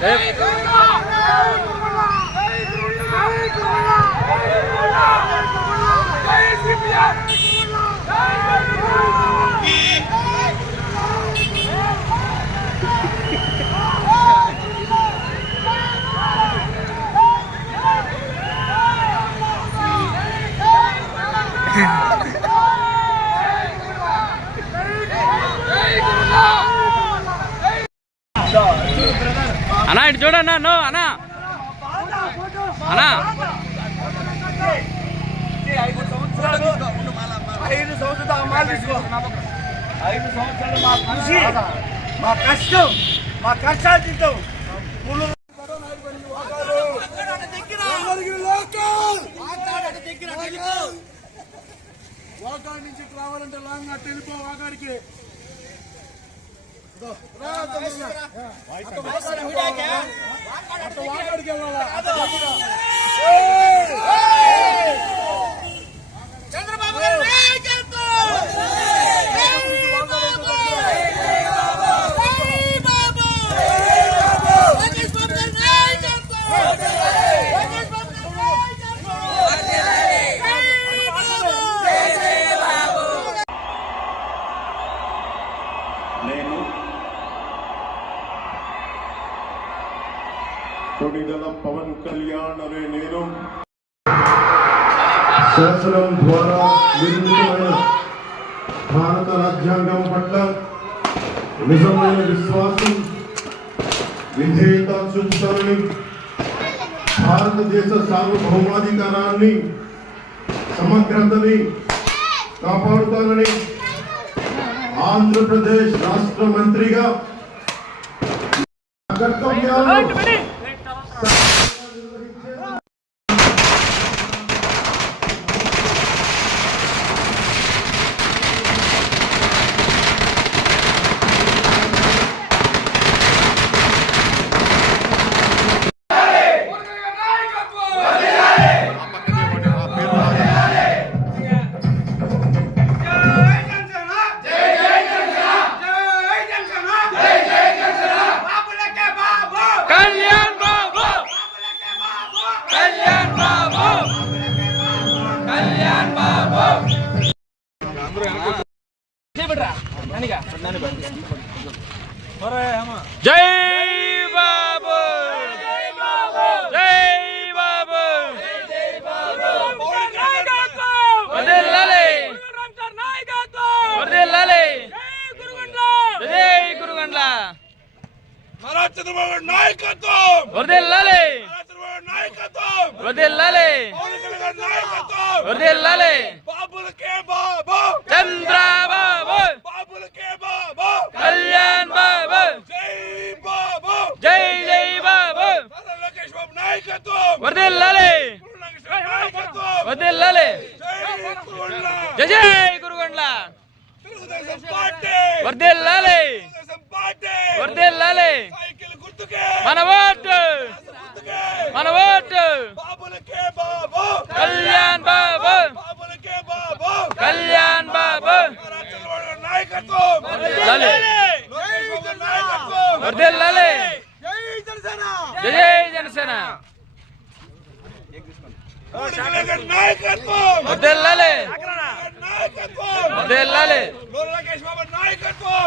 Yeah. No no అన్నా. అన్నా. ఐదు సంవత్సరాలు ఐదు సంవత్సరాలు మా కృషి మా కష్టం. మా కష్టార్జితం వాకాడి నుంచి రావాలంటే లాంగ్ అట్టు వెళ్ళిపో వాకాడికి వాకాడికి వెళ్ళాలా ఏయ్! ఏయ్! చంద్రబాబు గారి నాయకత్వం జై బాబు జై బాబు లోకేష్ బాబు గారి నాయకత్వం లోకేష్ బాబు గారి నాయకత్వం జై బాబు నేను కొడిదల పవన్ కళ్యాణ్ అనే నేను. శాసనం ద్వారా నిర్మితమైన భారత రాజ్యాంగం పట్ల నిజమైన విశ్వాసం విధేయత చూపుతానని భారతదేశ సార్వభౌమాధికారాన్ని సమగ్రతని కాపాడుతానని ఆంధ్రప్రదేశ్ రాష్ట్ర మంత్రిగా నా Uh. కళ్యాణ్ బాబు జై బాబు! జై బాబు! జై బాబు వర్ధిల్లాలి వర్ధిల్లాలి జై గురుగండ్ల! నారా చంద్రబాబు నాయకత్వం వర్ధిల్లాలి చంద్రబాబు నాయకత్వం వదిలాలి వర్ధిల్లాలి బాబులకే బాబు. చంద్రబాబు బాబులకే బాబు. కళ్యాణ్ బాబు. జై బాబు. జై జై బాబు. లోకేష్ బాబు నాయకత్వం. నాయకత్వం. వర్ధిల్లాలి జై జై గురుగండ్ల సైకిల్ గుర్తుకే. మన ఓటు. మన ఓటు బాబులకే బాబు కళ్యాణ్ బాబు బాబులకే బాబు కళ్యాణ్ బాబు. నాయకత్వం నాయకత్వం జై జనసేన. నాయకత్వం. వర్ధిల్లాలి నాయకత్వం.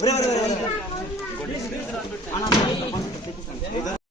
ఒరే ఒరే ఒరే